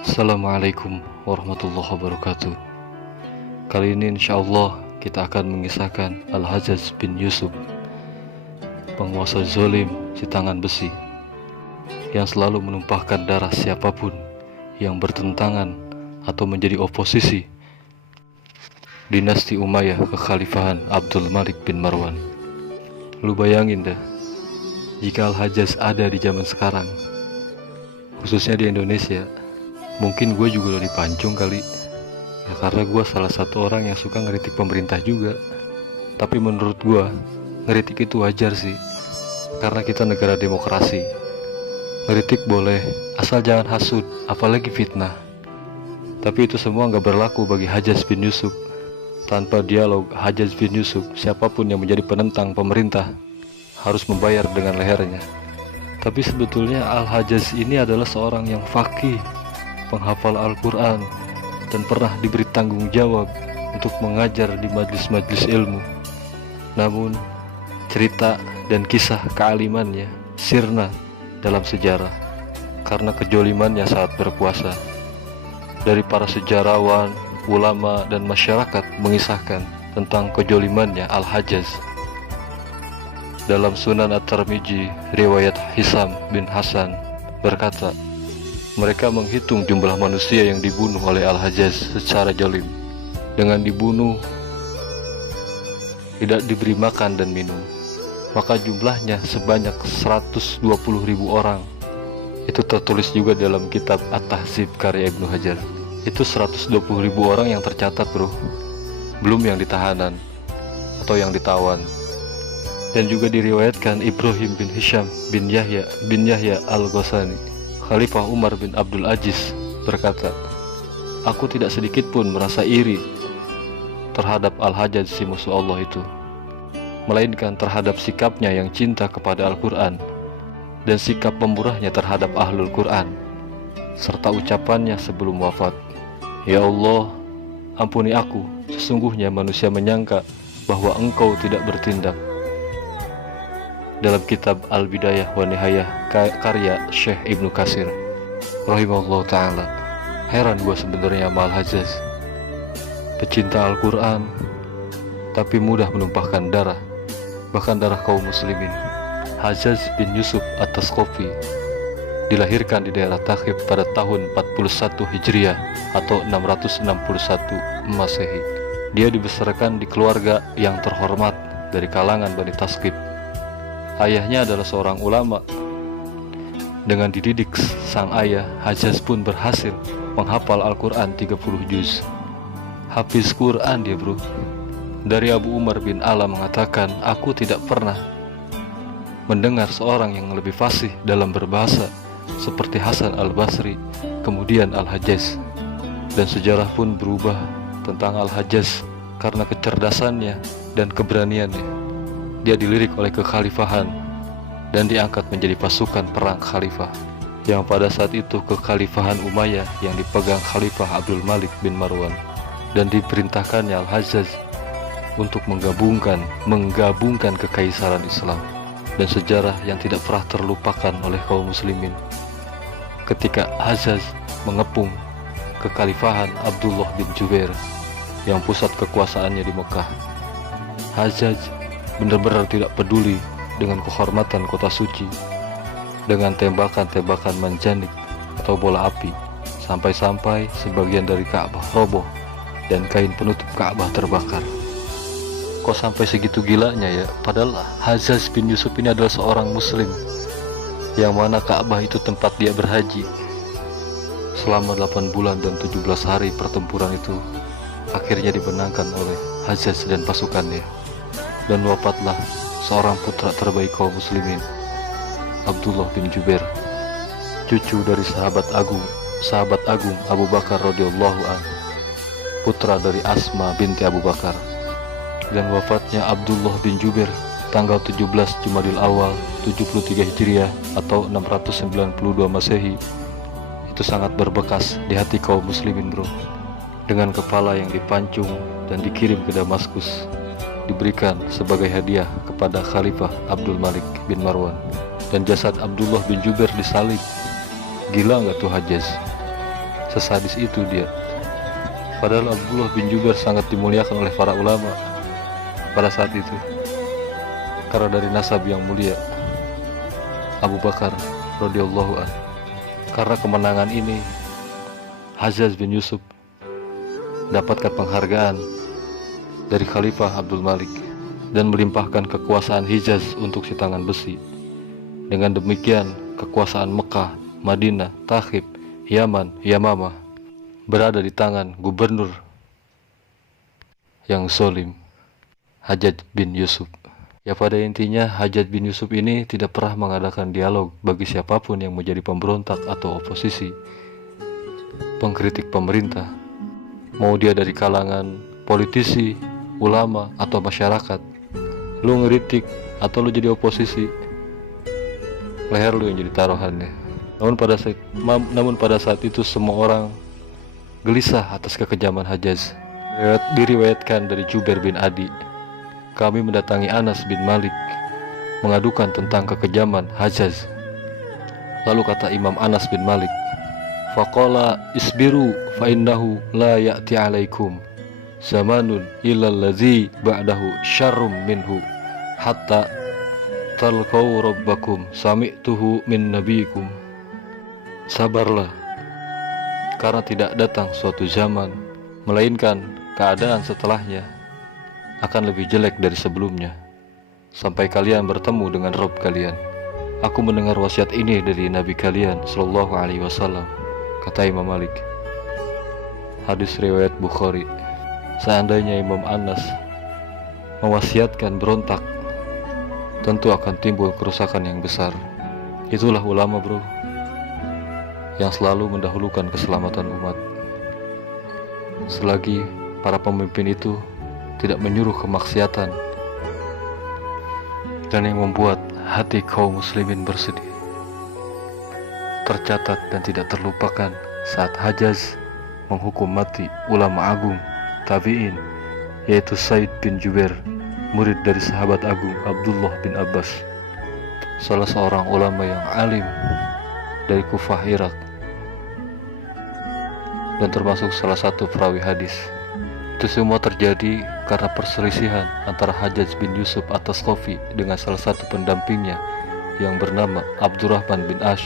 Assalamualaikum warahmatullahi wabarakatuh. Kali ini insyaallah kita akan mengisahkan Al-Hajjaj bin Yusuf, penguasa zalim si tangan besi yang selalu menumpahkan darah siapapun yang bertentangan atau menjadi oposisi dinasti Umayyah kekhalifahan Abdul Malik bin Marwan. Lu bayangin dah, jika Al-Hajjaj ada di zaman sekarang, khususnya di Indonesia, mungkin gue juga udah dipancung kali ya, karena gue salah satu orang yang suka ngeritik pemerintah juga. Tapi menurut gue, ngeritik itu wajar sih, karena kita negara demokrasi. Ngeritik boleh, asal jangan hasud, apalagi fitnah. Tapi itu semua gak berlaku bagi Hajjaj bin Yusuf. Tanpa dialog Hajjaj bin Yusuf, siapapun yang menjadi penentang pemerintah harus membayar dengan lehernya. Tapi sebetulnya Al-Hajjaj ini adalah seorang yang faqih, penghafal Al-Quran, dan pernah diberi tanggung jawab untuk mengajar di majlis-majlis ilmu. Namun cerita dan kisah kealimannya sirna dalam sejarah karena kejolimannya saat berkuasa. Dari para sejarawan, ulama, dan masyarakat mengisahkan tentang kejolimannya Al-Hajjaj. Dalam Sunan At-Tirmidzi, riwayat Hisam bin Hasan berkata, mereka menghitung jumlah manusia yang dibunuh oleh Al-Hajjaj secara zalim. Dengan dibunuh, tidak diberi makan dan minum, maka jumlahnya sebanyak 120.000 orang. Itu tertulis juga dalam kitab At-Tahdzib karya Ibnu Hajar. Itu 120.000 orang yang tercatat bro, belum yang ditahanan atau yang ditawan. Dan juga diriwayatkan Ibrahim bin Hisham bin Yahya Al-Ghasani, Khalifah Umar bin Abdul Aziz berkata, aku tidak sedikit pun merasa iri terhadap Al-Hajjaj si musuh Allah itu, melainkan terhadap sikapnya yang cinta kepada Al-Quran dan sikap pemurahnya terhadap Ahlul Quran, serta ucapannya sebelum wafat, ya Allah, ampuni aku, sesungguhnya manusia menyangka bahwa engkau tidak bertindak. Dalam kitab Al-Bidayah wa Nihayah karya Syekh Ibnu Katsir rahimahullah ta'ala. Heran gua sebenarnya sama Al-Hajjaj, pecinta Al-Quran tapi mudah menumpahkan darah, bahkan darah kaum muslimin. Hajjaj bin Yusuf At-Tasqafi dilahirkan di daerah Takhib pada tahun 41 Hijriah atau 661 Masehi. Dia dibesarkan di keluarga yang terhormat dari kalangan Bani Tasqib. Ayahnya adalah seorang ulama. Dengan dididik sang ayah, Hajjaj pun berhasil menghafal Al-Quran 30 juz. Hafiz Quran dia bro. Dari Abu Umar bin Ala mengatakan, aku tidak pernah mendengar seorang yang lebih fasih dalam berbahasa seperti Hasan Al-Basri, kemudian Al-Hajjaj. Dan sejarah pun berubah tentang Al-Hajjaj karena kecerdasannya dan keberaniannya. Dia dilirik oleh kekhalifahan dan diangkat menjadi pasukan perang khalifah, yang pada saat itu kekhalifahan Umayyah yang dipegang Khalifah Abdul Malik bin Marwan, dan diperintahkannya Al-Hajjaj untuk menggabungkan kekaisaran Islam. Dan sejarah yang tidak pernah terlupakan oleh kaum muslimin, ketika Hajjaj mengepung kekhalifahan Abdullah bin Jubair yang pusat kekuasaannya di Mekah. Hajjaj benar-benar tidak peduli dengan kehormatan kota suci, dengan tembakan-tembakan manjanik atau bola api, sampai-sampai sebagian dari Ka'bah roboh dan kain penutup Ka'bah terbakar. Kok sampai segitu gilanya ya? Padahal Hajjaj bin Yusuf ini adalah seorang muslim, yang mana Ka'bah itu tempat dia berhaji. Selama 8 bulan dan 17 hari pertempuran itu akhirnya dimenangkan oleh Hajjaj dan pasukannya. Dan wafatlah seorang putra terbaik kaum muslimin, Abdullah bin Jubair, cucu dari sahabat agung Abu Bakar radhiyallahu anhu, putra dari Asma binti Abu Bakar. Dan wafatnya Abdullah bin Jubair tanggal 17 Jumadil Awal 73 Hijriah atau 692 Masehi itu sangat berbekas di hati kaum muslimin bro. Dengan kepala yang dipancung dan dikirim ke Damaskus, diberikan sebagai hadiah kepada Khalifah Abdul Malik bin Marwan, dan jasad Abdullah bin Jubair disalib. Gila nggak tuh Hajjaj? Sesadis itu dia. Padahal Abdullah bin Jubair sangat dimuliakan oleh para ulama pada saat itu karena dari nasab yang mulia Abu Bakar radhiyallahu an. Karena kemenangan ini Hajjaj bin Yusuf dapatkan penghargaan dari Khalifah Abdul Malik dan melimpahkan kekuasaan Hijaz untuk si tangan besi. Dengan demikian kekuasaan Mekah, Madinah, Takhib, Yaman, Yamamah berada di tangan gubernur yang zalim, Hajjaj bin Yusuf. Ya, pada intinya Hajjaj bin Yusuf ini tidak pernah mengadakan dialog bagi siapapun yang menjadi pemberontak atau oposisi, pengkritik pemerintah, mau dia dari kalangan politisi, ulama, atau masyarakat. Lu ngeritik atau lu jadi oposisi, leher lu yang jadi taruhannya. Namun pada saat itu semua orang gelisah atas kekejaman Hajjaj. Diriwayatkan dari Jubair bin Adi, kami mendatangi Anas bin Malik mengadukan tentang kekejaman Hajjaj. Lalu kata Imam Anas bin Malik, faqala isbiru fa innahu la ya'ti alaikum zamanun illal ladzi ba'dahu syarrum minhu hatta talqau rabbakum sami'tuhu min nabiyikum. Sabarlah, karena tidak datang suatu zaman melainkan keadaan setelahnya akan lebih jelek dari sebelumnya, sampai kalian bertemu dengan Rabb kalian. Aku mendengar wasiat ini dari Nabi kalian sallallahu alaihi wasallam, kata Imam Malik. Hadis riwayat Bukhari. Seandainya Imam Anas mewasiatkan berontak, tentu akan timbul kerusakan yang besar. Itulah ulama, bro, yang selalu mendahulukan keselamatan umat. Selagi para pemimpin itu tidak menyuruh kemaksiatan dan yang membuat hati kaum muslimin bersedih. Tercatat dan tidak terlupakan saat Hajjaj menghukum mati ulama agung tabi'in, yaitu Said bin Jubair, murid dari sahabat agung Abdullah bin Abbas, salah seorang ulama yang alim dari Kufah, Irak, dan termasuk salah satu perawi hadis. Itu semua terjadi karena perselisihan antara Hajjaj bin Yusuf atas Kofi dengan salah satu pendampingnya yang bernama Abdurrahman bin Ash.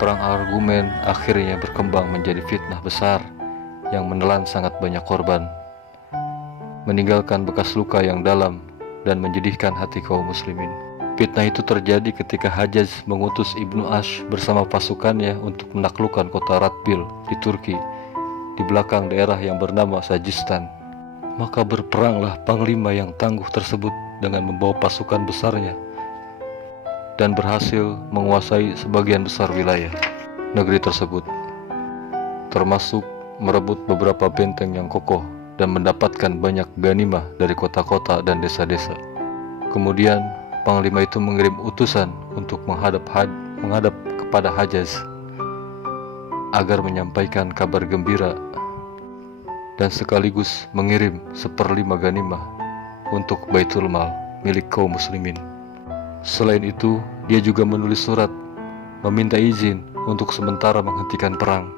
Perang argumen akhirnya berkembang menjadi fitnah besar yang menelan sangat banyak korban, meninggalkan bekas luka yang dalam dan menjadikan hati kaum muslimin. Fitnah itu terjadi ketika Hajjaj mengutus Ibnu Ash bersama pasukannya untuk menaklukkan kota Ratbil di Turki, di belakang daerah yang bernama Sajistan. Maka berperanglah panglima yang tangguh tersebut dengan membawa pasukan besarnya dan berhasil menguasai sebagian besar wilayah negeri tersebut, termasuk merebut beberapa benteng yang kokoh dan mendapatkan banyak ganimah dari kota-kota dan desa-desa. Kemudian panglima itu mengirim utusan untuk menghadap kepada Hajjaj agar menyampaikan kabar gembira dan sekaligus mengirim 1/5 ganimah untuk Baitul Mal milik kaum muslimin. Selain itu, dia juga menulis surat meminta izin untuk sementara menghentikan perang.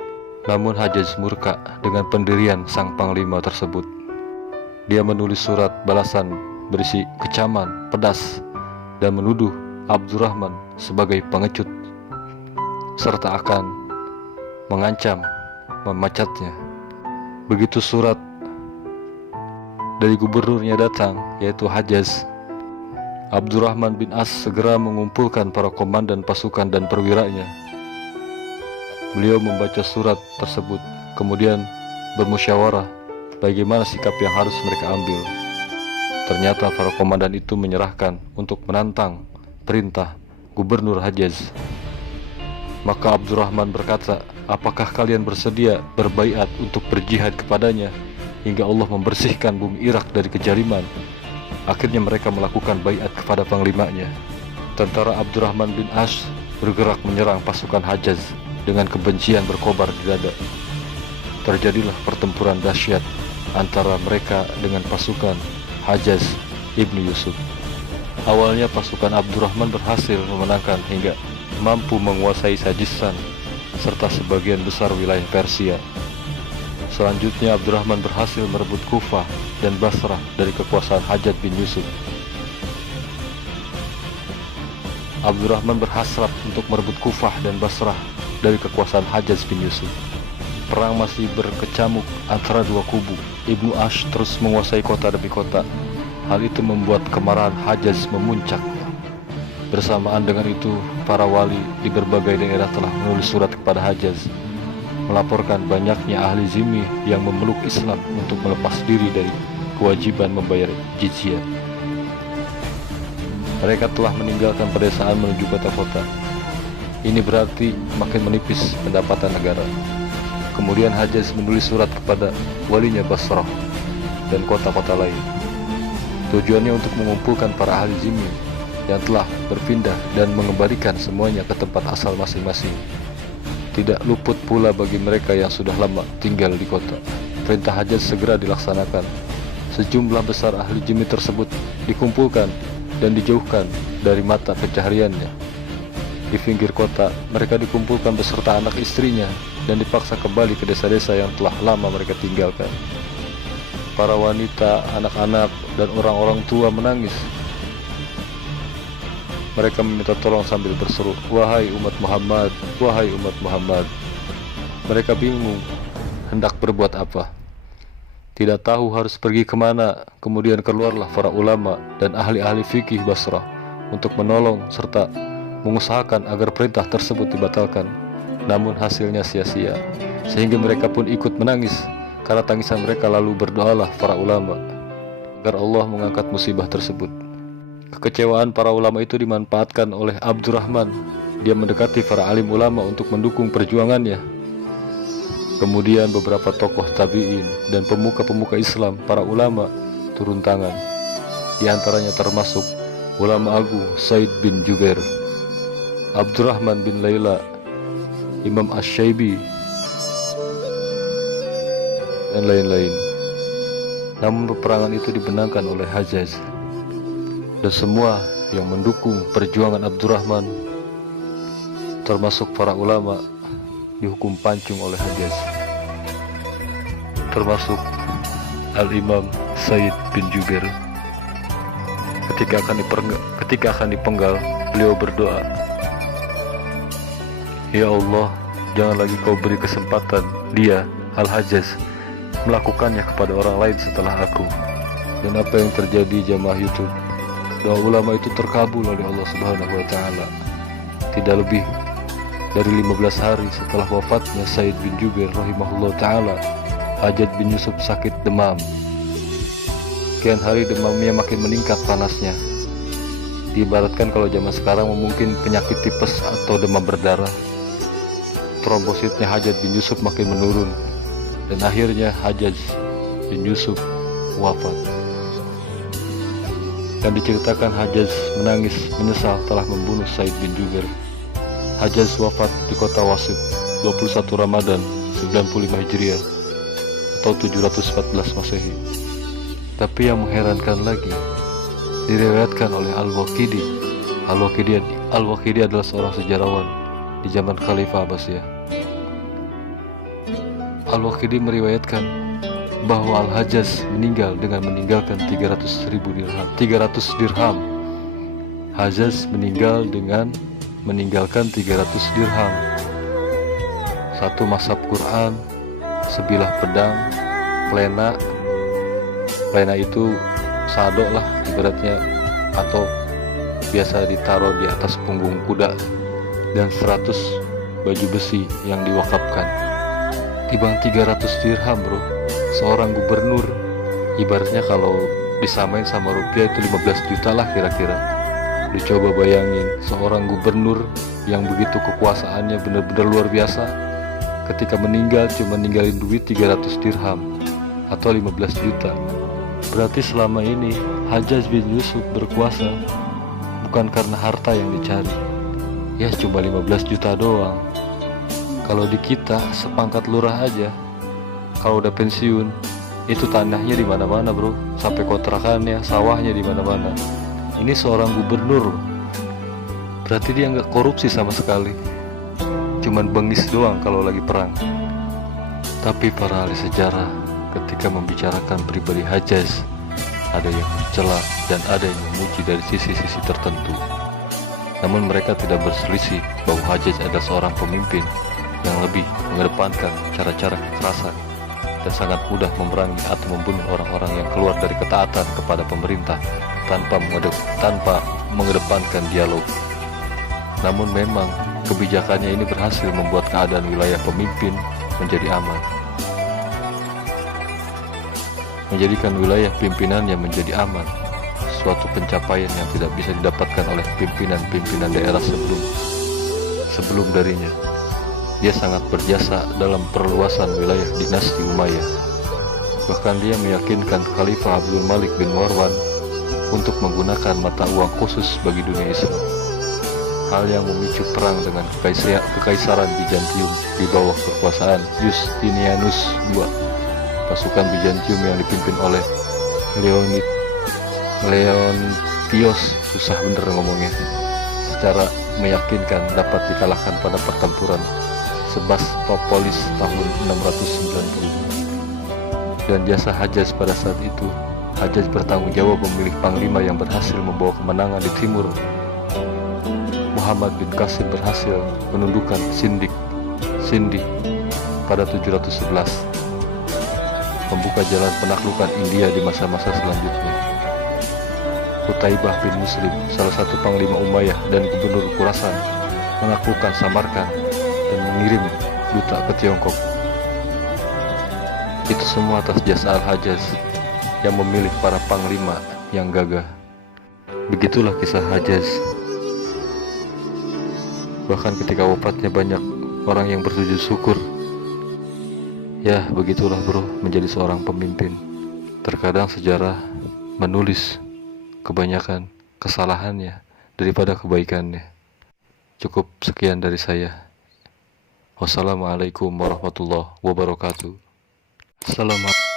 Namun Hajjaj murka dengan pendirian sang panglima tersebut. Dia menulis surat balasan berisi kecaman pedas dan menuduh Abdurrahman sebagai pengecut, serta akan mengancam memecatnya. Begitu surat dari gubernurnya datang, yaitu Hajjaj, Abdurrahman bin As segera mengumpulkan para komandan pasukan dan perwiranya. Beliau membaca surat tersebut, kemudian bermusyawarah bagaimana sikap yang harus mereka ambil. Ternyata para komandan itu menyerahkan untuk menantang perintah Gubernur Hajjaj. Maka Abdurrahman berkata, apakah kalian bersedia berbaiat untuk berjihad kepadanya hingga Allah membersihkan bumi Irak dari kejaliman? Akhirnya mereka melakukan baiat kepada panglimanya. Tentara Abdurrahman bin Ash bergerak menyerang pasukan Hajjaj dengan kebencian berkobar di dada. Terjadilah pertempuran dahsyat antara mereka dengan pasukan Hajjaj ibnu Yusuf. Awalnya pasukan Abdurrahman berhasil memenangkan hingga mampu menguasai Sajistan serta sebagian besar wilayah Persia. Selanjutnya Abdurrahman berhasil merebut Kufah dan Basrah dari kekuasaan Hajjaj bin Yusuf. Abdurrahman berhasrat untuk merebut Kufah dan Basrah dari kekuasaan Hajjaj bin Yusuf. Perang masih berkecamuk antara dua kubu. Ibnu Ash terus menguasai kota demi kota. Hal itu membuat kemarahan Hajjaj memuncak. Bersamaan dengan itu, para wali di berbagai daerah telah menulis surat kepada Hajjaj, melaporkan banyaknya ahli zimmi yang memeluk Islam untuk melepas diri dari kewajiban membayar jizyah. Mereka telah meninggalkan pedesaan menuju kota-kota. Ini berarti makin menipis pendapatan negara. Kemudian Hajjaj menulis surat kepada walinya Basrah dan kota-kota lain. Tujuannya untuk mengumpulkan para ahli zimmi yang telah berpindah dan mengembalikan semuanya ke tempat asal masing-masing. Tidak luput pula bagi mereka yang sudah lama tinggal di kota. Perintah Hajjaj segera dilaksanakan. Sejumlah besar ahli zimmi tersebut dikumpulkan dan dijauhkan dari mata pencahariannya. Di pinggir kota, mereka dikumpulkan beserta anak istrinya dan dipaksa kembali ke desa-desa yang telah lama mereka tinggalkan. Para wanita, anak-anak, dan orang-orang tua menangis. Mereka meminta tolong sambil berseru, "Wahai umat Muhammad, wahai umat Muhammad." Mereka bingung hendak berbuat apa. Tidak tahu harus pergi kemana. Kemudian keluarlah para ulama dan ahli-ahli fikih Basrah untuk menolong serta mengusahakan agar perintah tersebut dibatalkan. Namun hasilnya sia-sia, sehingga mereka pun ikut menangis. Karena tangisan mereka, lalu berdoalah para ulama agar Allah mengangkat musibah tersebut. Kekecewaan para ulama itu dimanfaatkan oleh Abdurrahman. Dia mendekati para alim ulama untuk mendukung perjuangannya. Kemudian beberapa tokoh tabi'in dan pemuka-pemuka Islam, para ulama, turun tangan. Di antaranya termasuk ulama agung Said bin Jubair, Abdurrahman bin Laila, Imam Ash-Shaybi, dan lain-lain. Namun peperangan itu dimenangkan oleh Hajjaj, dan semua yang mendukung perjuangan Abdurrahman, termasuk para ulama, dihukum pancung oleh Hajjaj, termasuk Al-Imam Said bin Jubair. Ketika akan dipenggal, beliau berdoa, "Ya Allah, jangan lagi kau beri kesempatan dia, Al-Hajjaj, melakukannya kepada orang lain setelah aku." Dan apa yang terjadi jamaah YouTube? Doa ulama itu terkabul oleh Allah Subhanahu wa Ta'ala. Tidak lebih dari 15 hari setelah wafatnya Said bin Jubair rahimahullah ta'ala, Hajjaj bin Yusuf sakit demam. Kian hari demamnya makin meningkat panasnya. Diibaratkan kalau zaman sekarang mungkin penyakit tipes atau demam berdarah. Trombositnya Hajjaj bin Yusuf makin menurun, dan akhirnya Hajjaj bin Yusuf wafat. Dan diceritakan Hajjaj menangis menyesal telah membunuh Said bin Jubair. Hajjaj wafat di kota Wasit 21 Ramadan 95 Hijriah atau 714 Masehi. Tapi yang mengherankan lagi, diriwayatkan oleh Al-Waqidi. Al-Waqidi adalah seorang sejarawan di zaman Khalifah Abbasiyah. Al-Waqidi meriwayatkan bahwa Al-Hajjaj meninggal dengan meninggalkan 300 dirham. Hajjaj meninggal dengan meninggalkan 300 dirham, 1 mashaf Quran, sebilah pedang, plena itu sadok lah ibaratnya, atau biasa ditaruh di atas punggung kuda, dan 100 baju besi yang diwakafkan. Timbang 300 dirham bro, seorang gubernur, ibaratnya kalau disamain sama rupiah itu 15 juta lah kira-kira. Dicoba bayangin, seorang gubernur yang begitu kekuasaannya benar-benar luar biasa, ketika meninggal cuma ninggalin duit 300 dirham atau 15 juta. Berarti selama ini Hajjaj bin Yusuf berkuasa bukan karena harta yang dicari, ya cuma 15 juta doang. Kalau di kita sepangkat lurah aja, kalau udah pensiun itu tanahnya di mana-mana bro, sampai kontrakannya, sawahnya di mana-mana. Ini seorang gubernur, berarti dia nggak korupsi sama sekali. cuman bengis doang kalau lagi perang. Tapi para ahli sejarah ketika membicarakan pribadi Hajjaj, ada yang mencela dan ada yang memuji dari sisi-sisi tertentu. Namun mereka tidak berselisih bahwa Hajjaj adalah seorang pemimpin yang lebih mengedepankan cara-cara kekerasan dan sangat mudah memerangi atau membunuh orang-orang yang keluar dari ketaatan kepada pemerintah tanpa mengedepankan dialog. Namun memang kebijakannya ini berhasil membuat keadaan wilayah pemimpin menjadi aman, menjadikan wilayah pimpinannya menjadi aman, suatu pencapaian yang tidak bisa didapatkan oleh pimpinan-pimpinan daerah sebelum darinya. Dia sangat berjasa dalam perluasan wilayah dinasti Umayyah. Bahkan dia meyakinkan Khalifah Abdul Malik bin Marwan untuk menggunakan mata uang khusus bagi dunia Islam, hal yang memicu perang dengan kekaisaran Bizantium di bawah kekuasaan Justinianus II. Pasukan Bizantium yang dipimpin oleh Leontios, susah bener ngomongnya, secara meyakinkan dapat dikalahkan pada pertempuran Sebaspopolis tahun 690. Dan jasa Hajjaj pada saat itu, Hajjaj bertanggung jawab memilih panglima yang berhasil membawa kemenangan di timur. Muhammad bin Qasim berhasil menundukkan Sindhi pada 711, membuka jalan penaklukan India di masa-masa selanjutnya. Qutaibah bin Muslim, salah satu panglima Umayyah dan gubernur Khurasan, menaklukkan Samarkand dan mengirim duta ke Tiongkok. Itu semua atas jasa Al-Hajjaj yang memilih para panglima yang gagah. Begitulah kisah Hajjaj. Bahkan ketika wafatnya banyak orang yang bersujud syukur. Ya, begitulah bro, menjadi seorang pemimpin. Terkadang sejarah menulis kebanyakan kesalahannya daripada kebaikannya. Cukup sekian dari saya. Wassalamualaikum warahmatullahi wabarakatuh. Assalamualaikum.